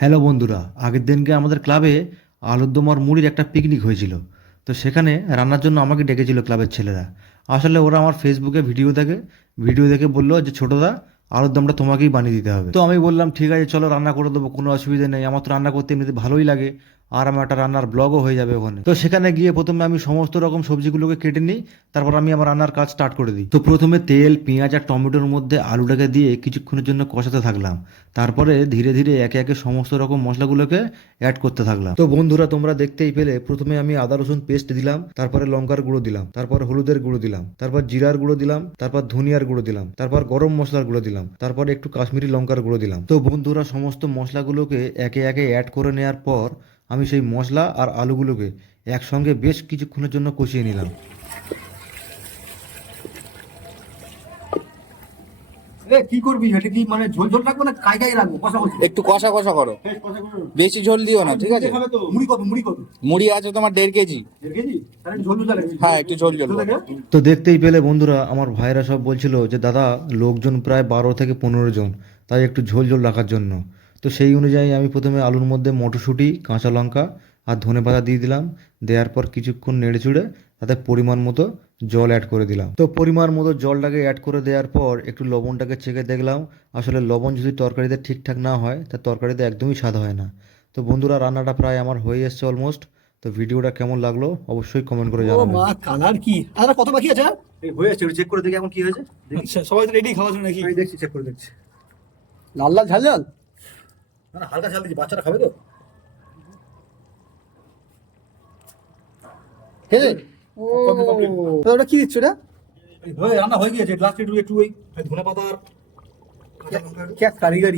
Hello বন্ধুরা, আগের দিনকে আমাদের ক্লাবে আলুরদমার মুড়ির একটা পিকনিক হয়েছিল। তো সেখানে রান্নার জন্য আমাকে ডেকেছিল ক্লাবের ছেলেরা। আসলে ওরা আমার ফেসবুকে ভিডিও দেখে ভিডিও দেখে বলল যে ছোটোদা আলুরদমটা তোমাকেই বানিয়ে দিতে হবে। তো আমি বললাম, ঠিক আছে, চলো রান্না করে দেবো, কোনো অসুবিধা নেই। আমার তো রান্না করতে এমনিতে ভালোই লাগে। আর আমার একটা রান্নার ব্লগও হয়ে যাবে ওখানে। তো সেখানে গিয়ে প্রথমে আমি সমস্ত রকম সবজিগুলোকে কেটে নিই, তারপর আমি আমার রান্নার কাজ স্টার্ট করে দিই। তো প্রথমে তেল, পেঁয়াজ আর টমেটোর মধ্যে আলুটাকে দিয়ে কিছুক্ষণের জন্য কষাতে থাকলাম। তারপরে ধীরে ধীরে একে একে সমস্ত রকম মশলাগুলোকে অ্যাড করতে থাকলাম। তো বন্ধুরা, তোমরা দেখতেই পেলে, প্রথমে আমি আদা, রসুন পেস্ট দিলাম, তারপরে লঙ্কার গুঁড়ো দিলাম, তারপর হলুদের গুঁড়ো দিলাম, তারপর জিরার গুঁড়ো দিলাম, তারপর ধনিয়ার গুঁড়ো দিলাম, তারপর গরম মশলার গুঁড়ো দিলাম, তারপর একটু কাশ্মীরি লঙ্কার গুঁড়ো দিলাম। তো বন্ধুরা, সমস্ত মশলাগুলোকে একে একে অ্যাড করে নেওয়ার পর আমি সেই মশলা আর আলুগুলোকে একসঙ্গে বেশ কিছুক্ষণের জন্য কষিয়ে নিলাম। কি করবি? এটা কি মানে ঝোল ঝোল রাখব না কাই কাই রাখব কষা একটু কষা কষা করো। বেশ, কষা করো। বেশি ঝোল দিও না ঠিক আছে? মুড়ি কত মুড়ি কত? মুড়ি আছে তোমার দেড় কেজি। দেড় কেজি? তাহলে ঝোল ঝোল রাখবি হ্যাঁ একটু ঝোল ঝোল? তো দেখতেই পেলে বন্ধুরা আমার ভাইরা সব বলছিল যে দাদা লোকজন প্রায় বারো থেকে পনেরো জন তাই একটু ঝোল ঝোল রাখার জন্য। তো সেই অনুযায়ী আমি প্রথমে আলুর মধ্যে মটরশুঁটি কাঁচা লঙ্কা আর ধনে পাতা দিয়ে দিলাম। দেওয়ার পর কিছুক্ষণ নেড়ে চুড়ে তাতে পরিমাণ মতো জল অ্যাড করে দিলাম। তো পরিমাণ মতো জলটাকে অ্যাড করে দেওয়ার পর একটু লবণটাকে চেখে দেখলাম। আসলে লবণ যদি তরকারিতে ঠিকঠাক না হয় তা তরকারিতে একদমই স্বাদ হয় না। তো বন্ধুরা রান্নাটা প্রায় আমার হয়ে এসছে অলমোস্ট তো ভিডিওটা কেমন লাগল অবশ্যই কমেন্ট করে ও জানাবেন মা কালার কি? আর কত বাকি আছে এই হয়ে আছে চেক করে দেখি এখন কি হয়েছে। দেখি। আচ্ছা সবাই তো রেডি খাওয়ার জন্য নাকি? আমি দেখছি চেক করে দেখছি। লাল লাল ঝাল ঝাল? না হালকা চাল দিচ্ছি বাচ্চারা খাবে তো? খেলে ও। ওটা কি দিচ্ছ এটা রান্না হয়ে গিয়েছে লাস্ট একটু একটু ওই ধনে পাতা আর কারিগরি।